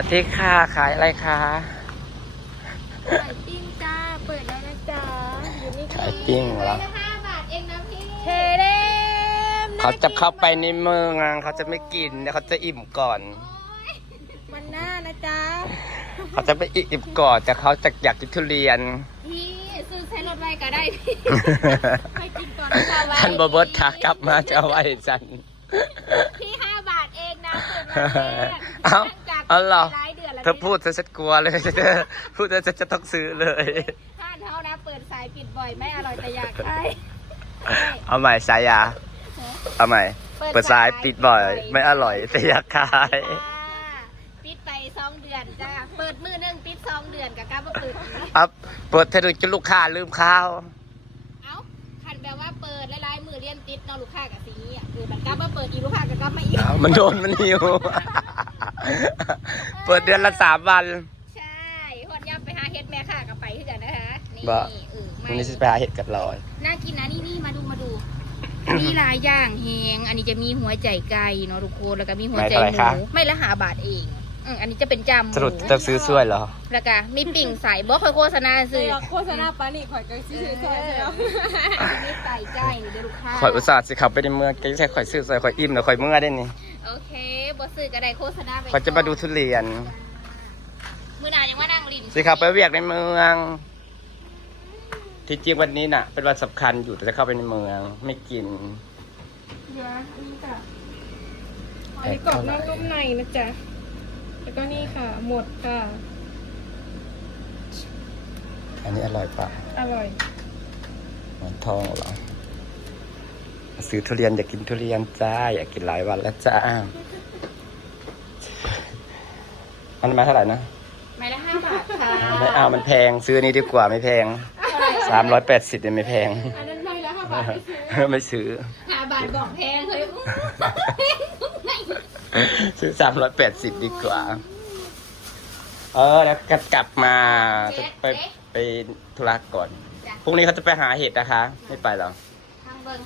สวัสดีค่ะขายอะไรคะขายปิ้งจ้าเปิดแล้วนะจ๊ะอยู่นี่ ขายปิ้งเหรอ 5 บาทเองนะพี่เทเดม เขาจะเข้าไปในเมืองเขาจะไม่กินเดี๋ยวเขาจะอิ่มก่อน มันหน้านะจ๊ะ เขาจะไปอิ่มก่อนแต่เขาจะอยากกินทุเรียน พี่ซื้อใช้รถไว้ก็ได้พี่ไปกินก่อนเอาไว้ ท่านบเบิร์ตค่ะกลับมาจะเอาไว้ให้ฉัน พี่5 บาทเองนะเปิดมาแรก เอาเหรอ หลายเดือนแล้ว เธอพูดฉันกลัวเลยเธอพูดแล้วฉันจะต้องซื้อเลย ท่านเท่านะเปิดสายปิดบ่อยไม่อร่อยแต่อยากได้ เอาใหม่สายยาเอาใหม่เปิดสายปิดบ่อย ไม่อร่อยแต่อยากขาย ปิดไป2 เดือนจ้าเปิดมือนึงปิด2 เดือนกับการมาเปิดอีก อัพเปิดเธอดูจนลูกค้าลืมข้าว เอ้าคันแบบว่าเปิดหลายๆมือเรียนติดเนาะลูกค้ากับสีอ่ะคือมันกลับมาเปิดอีกลูกค้าก็กลับมาอีก มันโดนมันหิว เปิดเดือนละ3 วัน ใช่หอดย่ำไปหาเฮ็ดแม่ค่ะกับไปที่กันนะคะนี่ บ่ ไม่ วันนี้จะไปหาเห็ดกัดลอย น่ากินนะนี่มาดู มีหลายอย่างแฮงอันนี้จะมีหัวใจไก่เนาะทุกคนแล้วก็มีหัวใจหมูไม่ละ5 บาทเองอันนี้จะเป็นจำหมู สรุปจะซื้อช่วยเหรอ แล้วก็มีปิ่งใส่บ่ค่อยโฆษณาซื้อ โฆษณาปานี่ข่อยก็ซื้อซอยแล้ว มีไก่ไก่เดี๋ยวลูกค้า ข่อยอุตส่าห์สิขับไปในเมืองแกแค่ข่อยซื้อใส่ข่อยอิ่มแล้วข่อยเมื่อได้นี่ โอเคบ่ซื้อก็ได้โฆษณาไป ข่อยจะมาดูทุเรียน มื้อหน้ายังว่านั่งลิ้น สิขับไปเวียกในเมือง ที่จริงวันนี้น่ะ เป็นวันสำคัญอยู่แต่จะเข้าไปในเมือง ไม่กิน เดี๋ยวอันนี้ค่ะอันนี้กรอบนอกนุ่มในนะจ๊ะแล้วก็นี่ค่ะ หมดค่ะ อันนี้อร่อยปะ อร่อย หมอนทองเหรอซื้อทุเรียนอยากกินทุเรียนจ้าอยากกินหลายวันแล้วจ้ามันมาเท่าไหร่นะ ไม้ละ5 บาทค่ะ ไม่เอามันแพงซื้ออันนี้ดีกว่าไม่แพง380เนี่ยไม่แพง อันนั้นไม่ละ5 บาทไม่ซื้อ ไม่ซื้อ 5 บาทบอกแพงเฮ้ย ซื้อ380ดีกว่า แล้วกลับมาจะไปธุระก่อน พรุ่งนี้เขาจะไปหาเห็ดนะคะ ไม่ไปหรอ ทางเบิ่ง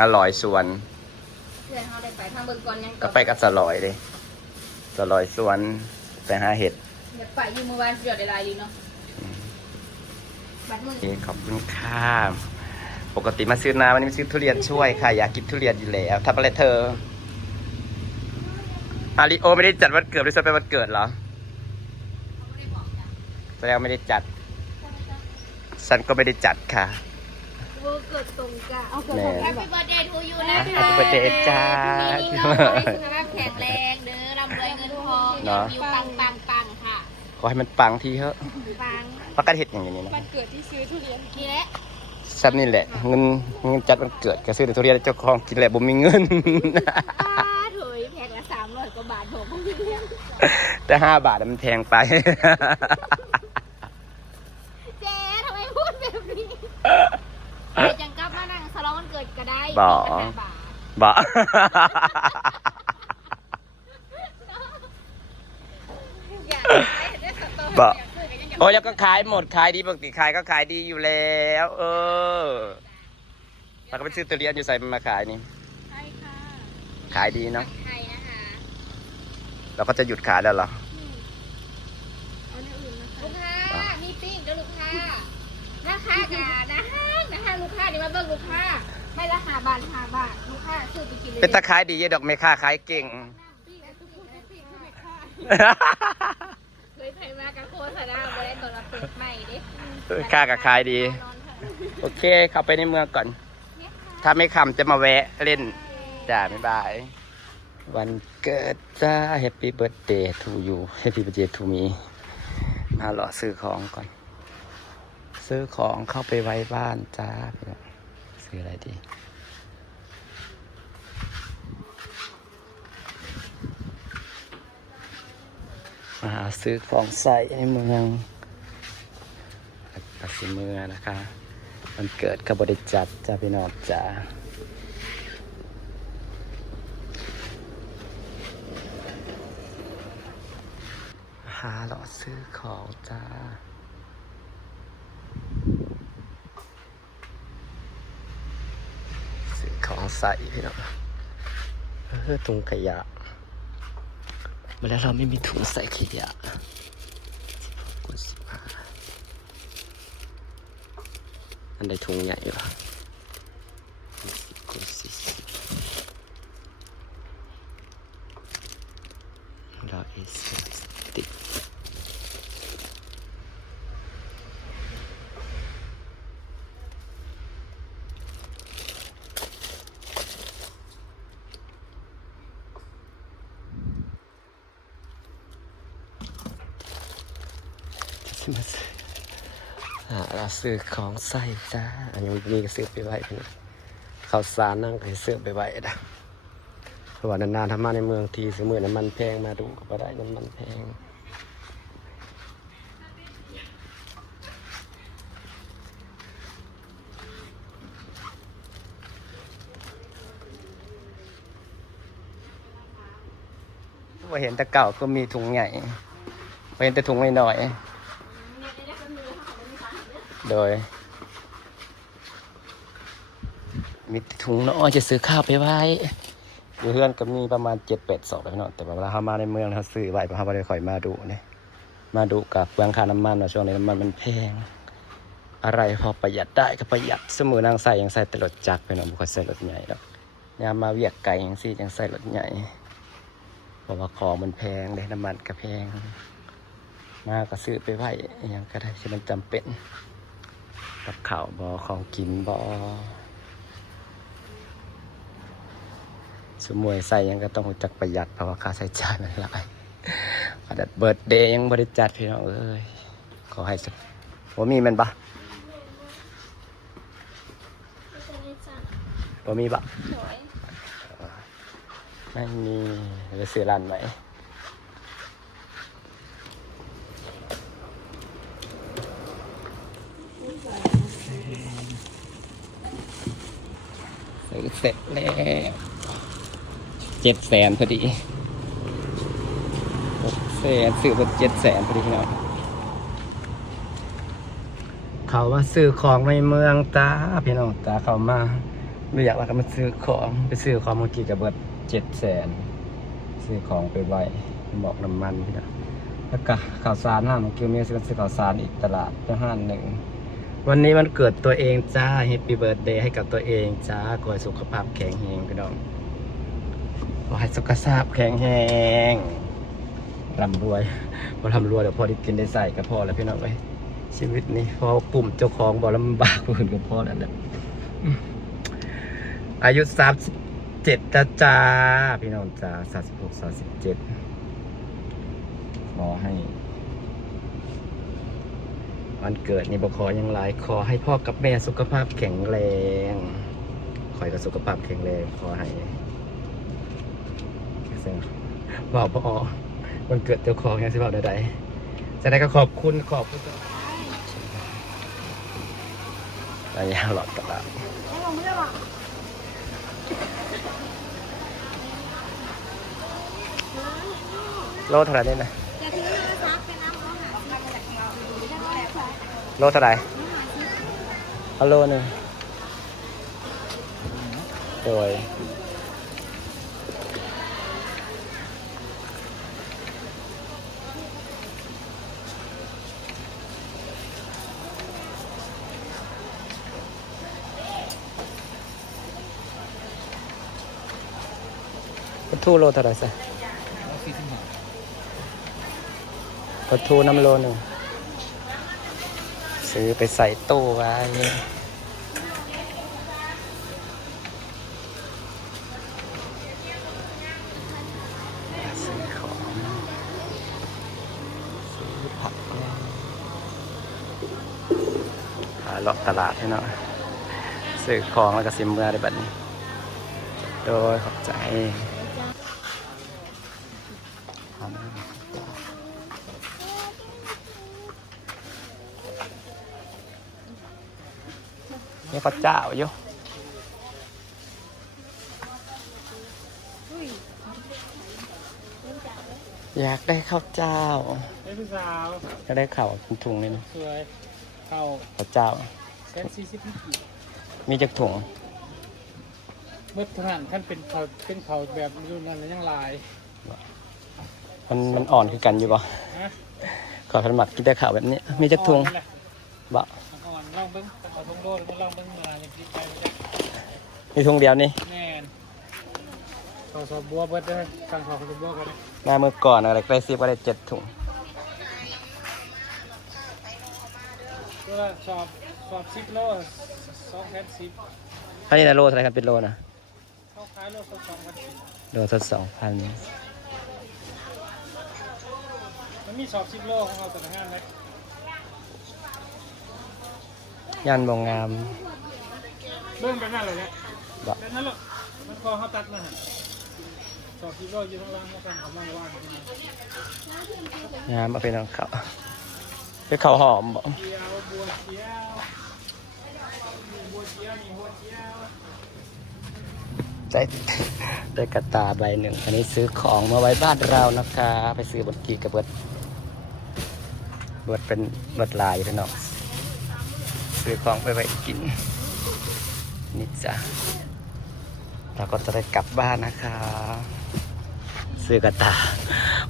อร่อยสวน เพื่อนเขาได้ไปทางเบิ่งก่อนยัง ก็ไปกับสลอยเลยสลอยสวนไปหาเห็ด เดี๋ยวไปอยู่เมื่อวานเสียได้หลายดีเนาะบัดมึง นี่ขอบคุณค่ะปกติมาซื้อนาวันนี้มาซื้อทุเรียนช่วยค่ะอยากกินทุเรียนอยู่แล้วทำอะไรเธออาริโอไม่ได้จัดวันเกิดหรือจะเป็นวันเกิดเหรอแสดงว่าไม่ได้จัดฉันก็ไม่ได้จัดค่ะ เวอร์เกิดตรงกะเอาเกิด แม่ แฮปปี้เบิร์ดเดย์ทูยูนะคะ Happy birthday จ้า มีน้องขอให้สุขภาพแข็งแรงเด้อร่ำรวยเงินทอง เนาะ วิวปังค่ะ ขอให้มันปังทีเถอะ ปัง พักกันเห็ดอย่างนี้นะ วันเกิดที่ซื้อทุเรียน นี่แหละ ฉันนี่แหละเงินจัดวันเกิดก็ซื้อแต่ทุเรียนเจ้าของกินแหละบ่มีเงิน ป้าเถยแพงละ300 กว่าบาทผมเลี้ยง แต่5 บาทมันแพงไป เจ๊ทำไมพูดแบบนี้เดี๋ยวจังกลับมานั่งสลองวันเกิดก็ได้ บ่ ปีละ5 บาท บ่ อยากได้สตอ บ่ อยากซื้อกันยัง โอ้ยแล้วก็ขายหมดขายดีปกติขายก็ขายดีอยู่แล้ว เราก็ไปซื้อทุเรียนอยู่ใส่มาขายนี่ ใช่ค่ะ ขายดีเนาะ ไทยนะคะ เราก็จะหยุดขายแล้วเหรอ เอาเนี่ยอื่นนะคะ ลูกค้ามีปิ้งเด้อลูกค้าราคากานะฮะลูกค้านี่มาเบิ่งลูกค้าไม่ละ5 บาท5 บาทลูกค้าซื้อไปกินเลย เป็นตะขายดีเยดอกเมค่าขายเก่ง ปิ้งแล้วทุกคนปิ้งก็ไม่ค่า เคยไปมากับโฆษณาบ่ได้ตอนเราเปิดใหม่ดิ ค่ากับขายดี โอเค เข้าไปในเมืองก่อน ถ้าไม่คำจะมาแวะเล่นจ้าบ๊ายบาย วันเกิดจ้า Happy Birthday to you Happy Birthday to me มาหล่อซื้อของก่อน ซื้อของเข้าไปไว้บ้านจ้าพี่น้องซื้ออะไรดี มาหาซื้อของใส่ในเมืองปัสเมืองนะคะวันเกิดกับบริจัดจ้าพี่น้องจ้าหาหล่อซื้อของจ้าซื้อของใส่พี่น้องถุงขยะ แล้วเราไม่มีถุงใส่ขยะกด15อันใดถุงใหญ่วะกด40เราเอสติดเราซื้อของใส่จ้าอันนี้มีก็ซื้อไปไว้เพื่อนข้าวสารนั่งก็ซื้อไปไว้นะเพราะว่านานๆทำมาในเมืองทีซื้อมือน้ำมันแพงมาดูก็บ่ได้น้ำมันแพงว่าเห็นแต่เก่าก็มีถุงใหญ่เห็นแต่ถุงน้อยๆโดยมีถุงน้อยจะซื้อข้าวไปไว้อยู่เพื่อนก็มีประมาณ7-8 ศอกแล้วเนาะแต่เวลาเขามาในเมืองเขาซื้อไว้เพราะเขาไม่ได้ค่อยมาดูเนี่ยมาดูกับเปลืองค่าน้ำมันว่าช่วงนี้น้ำมันแพงอะไรพอประหยัดได้ก็ประหยัดเสมอนางใส่ยังใส่แต่รถจักรไปเนาะบุคคลใส่รถใหญ่แล้วยามมาเวียกไก่ยังสิยังใส่รถใหญ่เพราะว่าของมันแพงเลยน้ำมันก็แพงมาก็ซื้อไปไว้ยังก็ได้ที่มันจำเป็นกับข้าวบ่ของกินบ่สมวยใส่ยังก็ต้องรู้จักประหยัดเพราะว่าค่าใช้จ่ายมันหลายขนาดเบิร์ธเดย์ยังบริจาคพี่น้องเอ้ยขอให้สักว่ามีมันปะว่ามีปะไม่มีจะซื้อร้านไหนซื้อเสร็จแล้ว700,000พอดี600,000ซื้อมา700,000พอดีพี่น้องเขาว่าซื้อของในเมืองตาพี่น้องตาเขามาไม่อยากว่าก็มาซื้อของไปซื้อของเมื่อกี้กับเบิด700,000ซื้อของไปไว้บอกน้ำมันพี่น้องแล้วก็ข่าวสารห้างเมื่อกี้มีซื้อข่าวสารอีกตลาดไปห้างหนึ่งวันนี้วันเกิดตัวเองจ้าแฮปปี้เบิร์ธเดย์ให้กับตัวเองจ้าขอให้สุขภาพแข็งแรงพี่น้องขอให้สุขภาพแข็งแรงร่ำรวยพอร่ำรวยเดี๋ยวพอได้กินได้ใส่ก็พอแล้วพี่น้องเอ้ยชีวิตนี้พอกลุ่มเจ้าของบอกลำบากคนอื่นก็พอแล้วเนี่ยอายุ37จ้าพี่น้องจ้า36-37ขอให้วันเกิดนี่บอกขอยังไรขอให้พ่อกับแม่สุขภาพแข็งแรงขอให้กับสุขภาพแข็งแรงขอให้บอกพ่อวันเกิดเจ้าของยังสิบอกใดๆจะได้ก็ขอบคุณระยะหลอดตลาดโลเท่าไหร่นี่นะโลเท่าไหร่เอาโลหนึ่งโดยปลาทูโลเท่าไหร่ซะปลาทูน้ำโลหนึ่งซื้อไปใส่ตู้ไว้ซื้อของซื้อผักหาเลาะตลาดให้หน่อยซื้อของแล้วก็ซิมเมื่อได้บัดนี้โดยขอบใจนี่ข้าวเจ้าอยู่อยากได้ข้าวเจ้าพี่สาว อยากได้ข้าวถุงนี่นะ สวยข้าวเจ้า140มีจักถุงเมื่อทหารขั้นเป็นเขาแบบรุ่นนั้นแล้วยังลาย มันอ่อนคือกันอยู่บ่ขอขนมกินแต่ข้าวแบบนี้มีจักทุงบ่ อ่อนลองเบิ้งเอาทงโดดลองเบิ้งมาเนี่ยกินไปเลย มีทุงเดียวนี่ แน่นข้าวสอบบัวเบิดเด้อสั่งข้าวสอบบัวกัน มาเมื่อก่อนอะไรไป10ก็ได้7ถุง ก็สอบ10 โล210 อันนี้นะโลเท่าไหร่ครับเป็นโลนะ เขาขายโล2,010 โลสัก2,000 มันมีสอบ10 โลของเราแต่ละงานเลย ยันบ่งาม เบิ้งไปนั่นเลยเนี่ย บ่ แต่นั่นหรอกมันพอเขาตัดนะฮะสอบ10 โลอยู่ข้างล่างเขาทำกำลังว่างขึ้นมาง ามเอาไปน้องเขาเป็นข้าวหอมบ่ เกี๊ยวบัวเกี๊ยวมีบัวเกี๊ยวมีหัวเกี๊ยว ได้กระตาใบหนึ่งอันนี้ซื้อของมาไว้บ้านเรานะคะไปซื้อบนกีกับเบิดเป็นเบิดลายพี่น้องซื้อของไปไว้กินนี่จ้ะเราก็จะได้กลับบ้านนะคะซื้อกระตา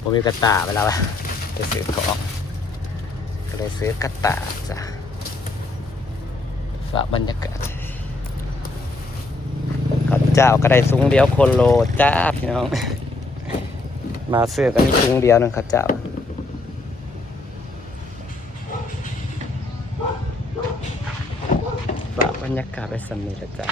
ผมมีกระตาไปแล้วไปซื้อของก็เลยซื้อกระตาจ้ะฝากบรรยากาศข้าวเจ้าก็ได้ซุ้งเดียวคนโลจ้าพี่น้องมาซื้อก็มีซุ้งเดียวนึงข้าวเจ้าฝากบรรยากาศไปสำนีจ้า